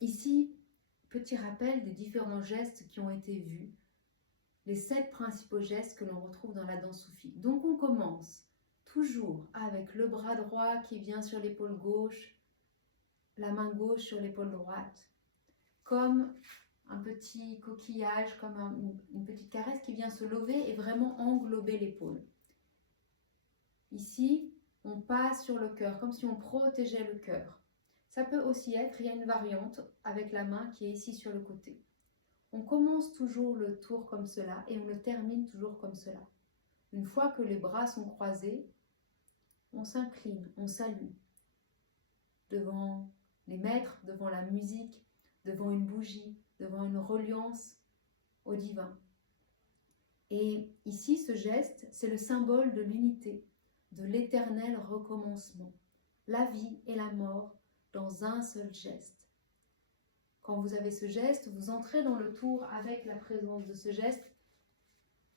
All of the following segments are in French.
Ici, petit rappel des différents gestes qui ont été vus, les 7 principaux gestes que l'on retrouve dans la danse soufie. Donc on commence toujours avec le bras droit qui vient sur l'épaule gauche, la main gauche sur l'épaule droite, comme un petit coquillage, comme une petite caresse qui vient se lever et vraiment englober l'épaule. Ici, on passe sur le cœur, comme si on protégeait le cœur. Ça peut aussi être, il y a une variante avec la main qui est ici sur le côté. On commence toujours le tour comme cela et on le termine toujours comme cela. Une fois que les bras sont croisés, on s'incline, on salue devant les maîtres, devant la musique, devant une bougie, devant une reliance au divin. Et ici, ce geste, c'est le symbole de l'unité, de l'éternel recommencement. La vie et la mort dans un seul geste. Quand vous avez ce geste, vous entrez dans le tour avec la présence de ce geste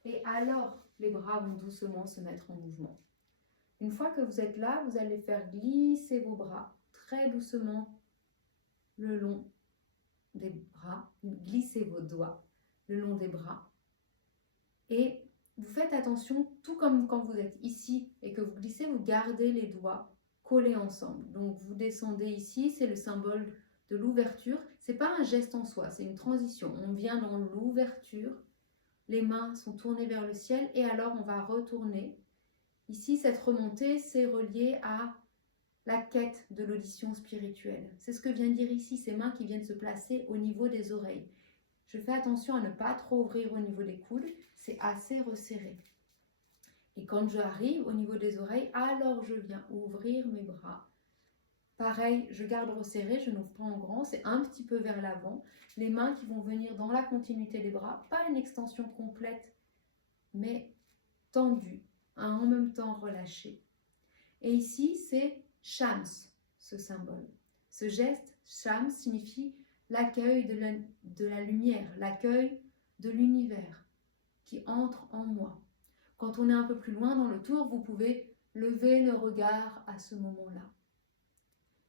et alors les bras vont doucement se mettre en mouvement. Une fois que vous êtes là, vous allez faire glisser vos bras très doucement le long des bras, glissez vos doigts le long des bras et vous faites attention, tout comme quand vous êtes ici et que vous glissez, vous gardez les doigts collés ensemble. Donc vous descendez ici, c'est le symbole de l'ouverture. C'est pas un geste en soi, c'est une transition. On vient dans l'ouverture, les mains sont tournées vers le ciel et alors on va retourner. Ici, cette remontée, c'est relié à la quête de l'audition spirituelle. C'est ce que vient dire ici ces mains qui viennent se placer au niveau des oreilles. Je fais attention à ne pas trop ouvrir au niveau des coudes, c'est assez resserré. Et quand je arrive au niveau des oreilles, alors je viens ouvrir mes bras. Pareil, je garde resserré, je n'ouvre pas en grand, c'est un petit peu vers l'avant. Les mains qui vont venir dans la continuité des bras, pas une extension complète, mais tendue, en même temps relâchée. Et ici, c'est Shams, ce symbole. Ce geste, Shams, signifie l'accueil de la lumière, l'accueil de l'univers qui entre en moi. Quand on est un peu plus loin dans le tour, vous pouvez lever le regard à ce moment-là.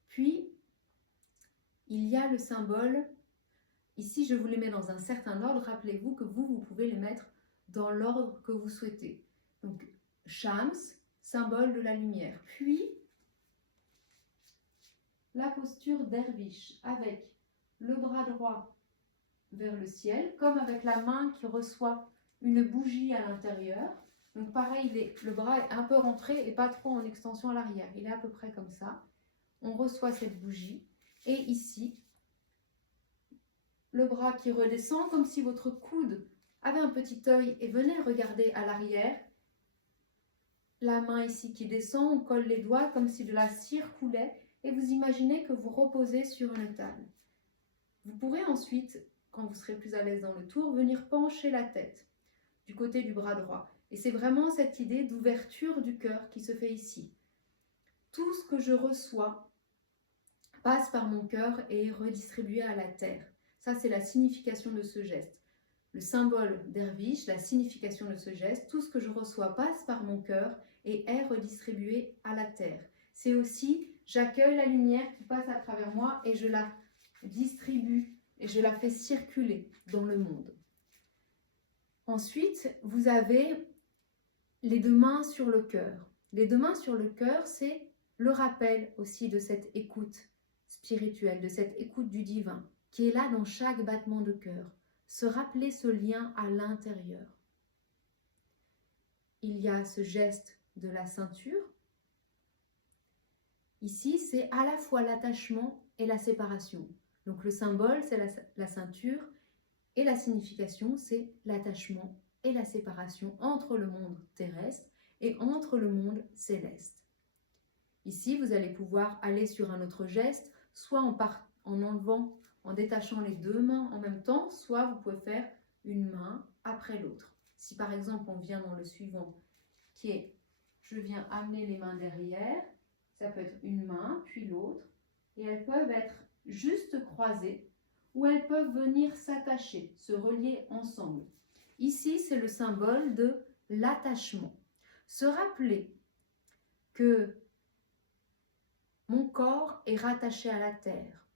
Puis, il y a le symbole, ici je vous les mets dans un certain ordre, rappelez-vous que vous pouvez les mettre dans l'ordre que vous souhaitez. Donc, Shams, symbole de la lumière. Puis, la posture derviche avec le bras droit vers le ciel, comme avec la main qui reçoit une bougie à l'intérieur. Donc pareil, le bras est un peu rentré et pas trop en extension à l'arrière. Il est à peu près comme ça. On reçoit cette bougie. Et ici, le bras qui redescend comme si votre coude avait un petit œil et venait regarder à l'arrière. La main ici qui descend, on colle les doigts comme si de la cire coulait et vous imaginez que vous reposez sur une table. Vous pourrez ensuite, quand vous serez plus à l'aise dans le tour, venir pencher la tête du côté du bras droit. Et c'est vraiment cette idée d'ouverture du cœur qui se fait ici. Tout ce que je reçois passe par mon cœur et est redistribué à la terre. Ça, c'est la signification de ce geste. Le symbole derviche, la signification de ce geste, tout ce que je reçois passe par mon cœur et est redistribué à la terre. C'est aussi, j'accueille la lumière qui passe à travers moi et je la distribue et je la fais circuler dans le monde. Ensuite, vous avez les 2 mains sur le cœur. Les 2 mains sur le cœur, c'est le rappel aussi de cette écoute spirituelle, de cette écoute du divin, qui est là dans chaque battement de cœur. Se rappeler ce lien à l'intérieur. Il y a ce geste de la ceinture. Ici, c'est à la fois l'attachement et la séparation. Donc le symbole, c'est la ceinture et la signification, c'est l'attachement et la séparation entre le monde terrestre et entre le monde céleste. Ici, vous allez pouvoir aller sur un autre geste, soit en enlevant, en détachant les 2 mains en même temps, soit vous pouvez faire une main après l'autre. Si par exemple, on vient dans le suivant, qui est, je viens amener les mains derrière, ça peut être une main, puis l'autre, et elles peuvent être juste croisées, ou elles peuvent venir s'attacher, se relier ensemble. Ici, c'est le symbole de l'attachement. Se rappeler que mon corps est rattaché à la terre,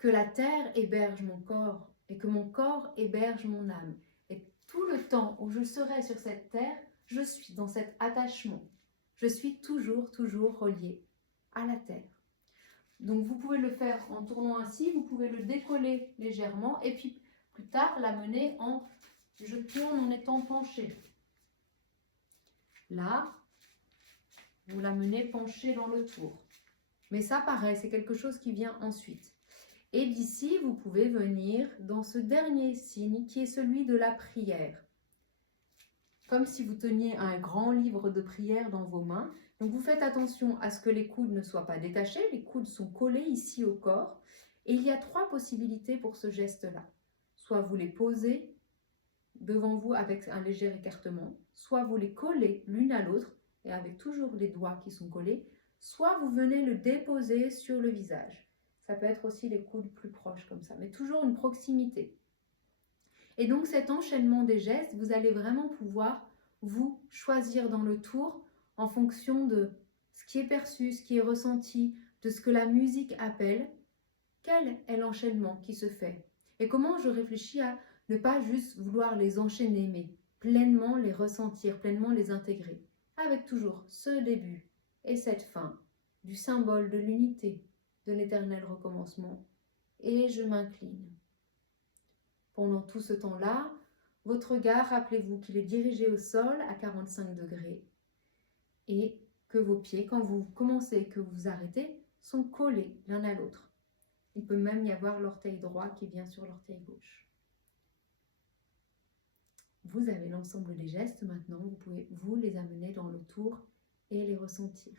que la terre héberge mon corps et que mon corps héberge mon âme. Et tout le temps où je serai sur cette terre, je suis dans cet attachement. Je suis toujours, toujours reliée à la terre. Donc vous pouvez le faire en tournant ainsi, vous pouvez le décoller légèrement et puis plus tard l'amener en je tourne en étant penché. Là, vous l'amenez penché dans le tour. Mais ça, pareil, c'est quelque chose qui vient ensuite. Et d'ici, vous pouvez venir dans ce dernier signe qui est celui de la prière. Comme si vous teniez un grand livre de prière dans vos mains. Donc vous faites attention à ce que les coudes ne soient pas détachés. Les coudes sont collés ici au corps. Et il y a 3 possibilités pour ce geste-là. Soit vous les posez devant vous avec un léger écartement, soit vous les collez l'une à l'autre et avec toujours les doigts qui sont collés, soit vous venez le déposer sur le visage. Ça peut être aussi les coudes plus proches comme ça, mais toujours une proximité. Et donc cet enchaînement des gestes, vous allez vraiment pouvoir vous choisir dans le tour en fonction de ce qui est perçu, ce qui est ressenti, de ce que la musique appelle. Quel est l'enchaînement qui se fait? Et comment je réfléchis à ne pas juste vouloir les enchaîner, mais pleinement les ressentir, pleinement les intégrer, avec toujours ce début et cette fin du symbole de l'unité, de l'éternel recommencement, et je m'incline. Pendant tout ce temps-là, votre regard, rappelez-vous qu'il est dirigé au sol à 45 degrés et que vos pieds, quand vous commencez et que vous arrêtez, sont collés l'un à l'autre. Il peut même y avoir l'orteil droit qui vient sur l'orteil gauche. Vous avez l'ensemble des gestes maintenant, vous pouvez vous les amener dans le tour et les ressentir.